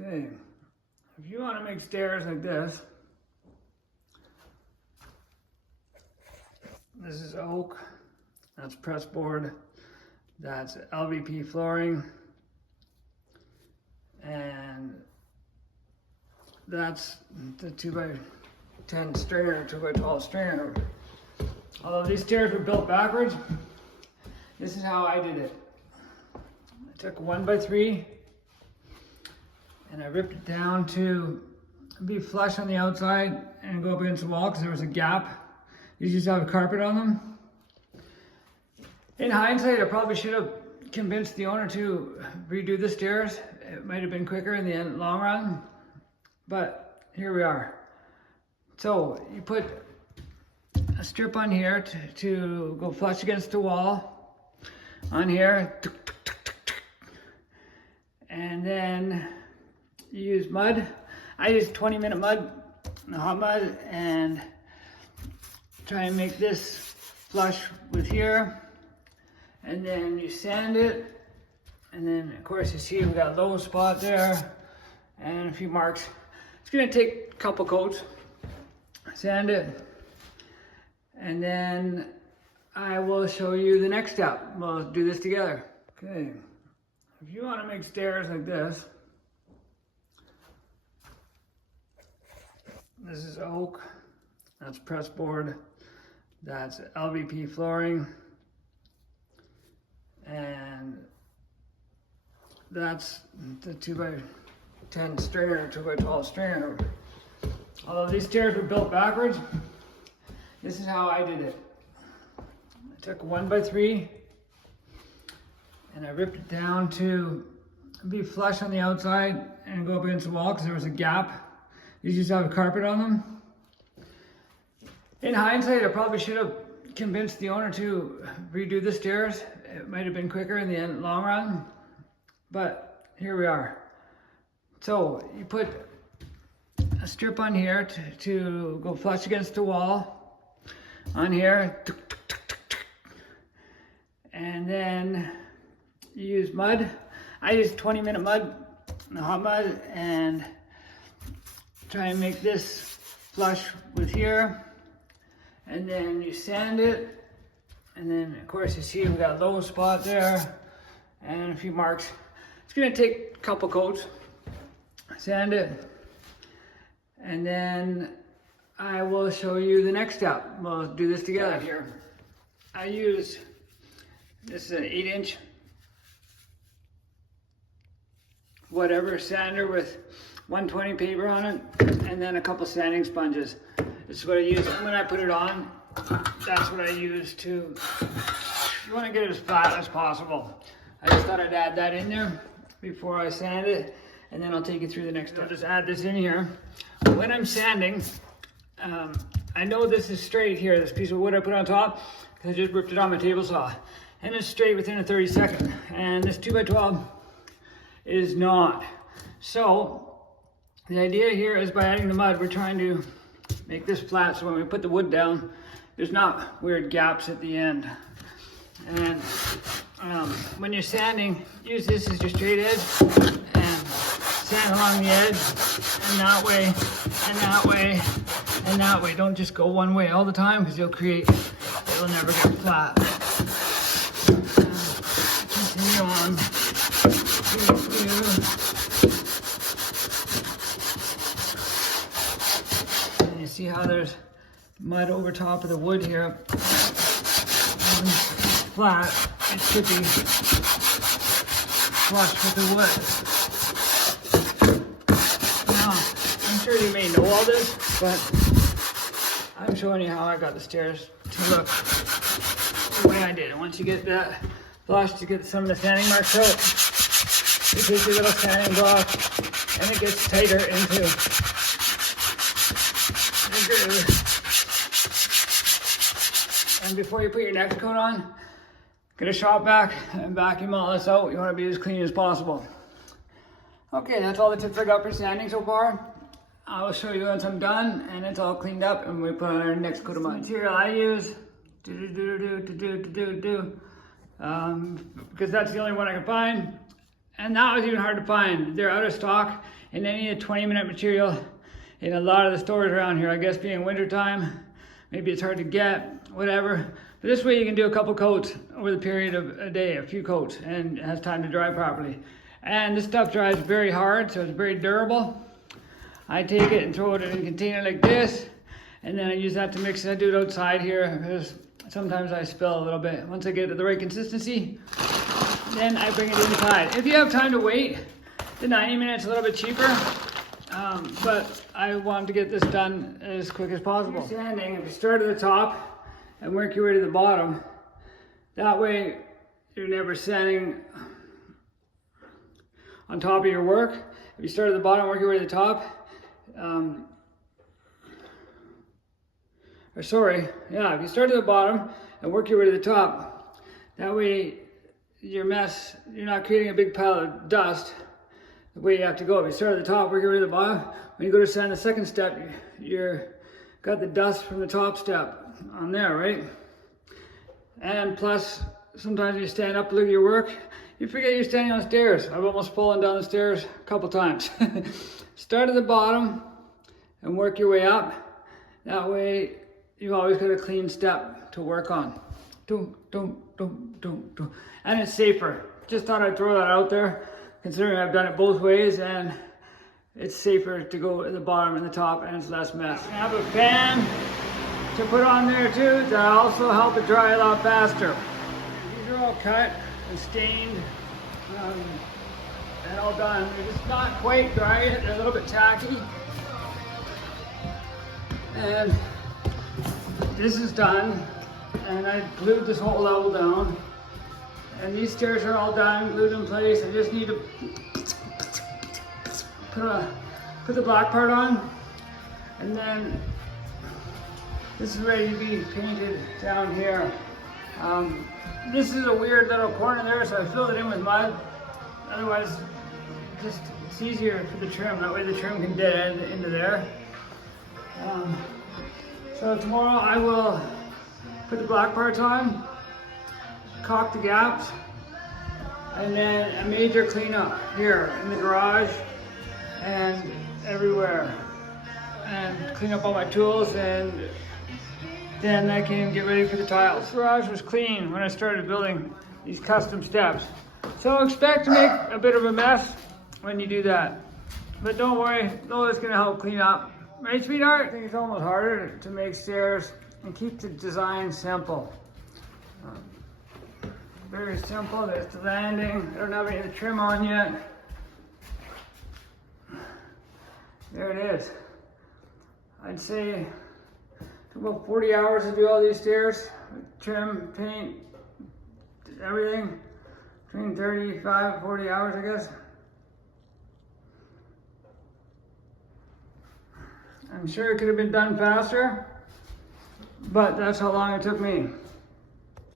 Okay, if you want to make stairs like this is oak, that's press board, that's LVP flooring, and that's the 2x10 stringer, 2x12 stringer. Although these stairs were built backwards, this is how I did it. I took 1x3 and I ripped it down to be flush on the outside and go up against the wall because there was a gap. These used to have a carpet on them. In hindsight, I probably should have convinced the owner to redo the stairs. It might have been quicker in the end, long run, but here we are. So you put a strip on here to go flush against the wall on here, and then you use mud. I use 20-minute mud, hot mud, and try and make this flush with here, and then you sand it, and then of course you see we got a low spot there and a few marks. It's gonna take a couple coats, sand it, and then I will show you the next step. We'll do this together. Okay, if you want to make stairs like this is oak, that's press board, that's LVP flooring, and that's the 2x10 stringer, 2x12 stringer. Although these stairs were built backwards, this is how I did it. I took 1x3 and I ripped it down to be flush on the outside and go up against the wall because there was a gap. These used to have a carpet on them. In hindsight, I probably should have convinced the owner to redo the stairs. It might have been quicker in the end, long run, but here we are. So you put a strip on here to go flush against the wall on here, and then you use mud. I use 20-minute mud, hot mud, and try and make this flush with here, and then you sand it, and then of course you see we got a low spot there and a few marks. It's gonna take a couple coats, sand it, and then I will show you the next step. We'll do this together here. I use, this is an 8-inch whatever sander with 120 paper on it, and then a couple sanding sponges. This is what I use. And when I put it on, that's what I use to, you want to get it as flat as possible. I just thought I'd add that in there before I sand it, and then I'll take you through the next step. I'll just add this in here. When I'm sanding, I know this is straight here, this piece of wood I put on top, because I just ripped it on my table saw. And it's straight within a 30-second. And this 2x12 is not. So the idea here is by adding the mud, we're trying to make this flat so when we put the wood down, there's not weird gaps at the end. And when you're sanding, use this as your straight edge and sand along the edge, and that way, and that way, and that way. Don't just go one way all the time because it'll never get flat. Continue on. And you see how there's mud over top of the wood here. When it's flat, it should be flush with the wood. Now, I'm sure you may know all this, but I'm showing you how I got the stairs to look the way I did it. Once you get that flush, you get some of the sanding marks out, you take your little sanding block and it gets tighter into the groove. And before you put your next coat on, get a shop vac and vacuum all this out. You want to be as clean as possible. Okay, that's all the tips I got for sanding so far. I will show you once I'm done and it's all cleaned up and we put on our next coat of mud. Material I use, because that's the only one I can find. And that was even hard to find. They're out of stock in any of the 20-minute material in a lot of the stores around here. I guess being winter time, maybe it's hard to get, whatever. But this way you can do a couple coats over the period of a day, a few coats, and it has time to dry properly. And this stuff dries very hard, so it's very durable. I take it and throw it in a container like this, and then I use that to mix it. I do it outside here because sometimes I spill a little bit. Once I get it the right consistency, then I bring it inside. If you have time to wait, the 90 minutes is a little bit cheaper, but I wanted to get this done as quick as possible. Sanding, if you start at the top and work your way to the bottom, that way you're never sanding on top of your work. If you start at the bottom, work your way to the top, if you start at the bottom and work your way to the top, that way you're not creating a big pile of dust the way you have to go. If you start at the top, work your way to the bottom, when you go to sand the second step, you're got the dust from the top step on there, right? And plus, sometimes you stand up, look at your work, you forget you're standing on stairs. I've almost fallen down the stairs a couple times. Start at the bottom and work your way up. That way, you've always got a clean step to work on. And it's safer. Just thought I'd throw that out there, considering I've done it both ways, and it's safer to go at the bottom and the top, and it's less mess. I have a fan to put on there too, that also help it dry a lot faster. These are all cut and stained and all done. They're just not quite dry, they're a little bit tacky. And this is done, and I glued this whole level down. And these stairs are all done, glued in place. I just need to put the black part on, and then this is ready to be painted down here. This is a weird little corner there, so I filled it in with mud. Otherwise, it's easier for the trim. That way the trim can dead end into there. So tomorrow I will put the black parts on, caulk the gaps, and then a major cleanup here in the garage and everywhere, and clean up all my tools, and then I can get ready for the tiles. The garage was clean when I started building these custom steps, so expect to make a bit of a mess when you do that, but don't worry, Lola's gonna help clean up. Right, sweetheart? I think it's almost harder to make stairs and keep the design simple. Very simple. There's the landing. I don't have any of the trim on yet. There it is. I'd say it took about 40 hours to do all these stairs. Trim, paint, everything. Between 35 and 40 hours, I guess. I'm sure it could have been done faster, but that's how long it took me.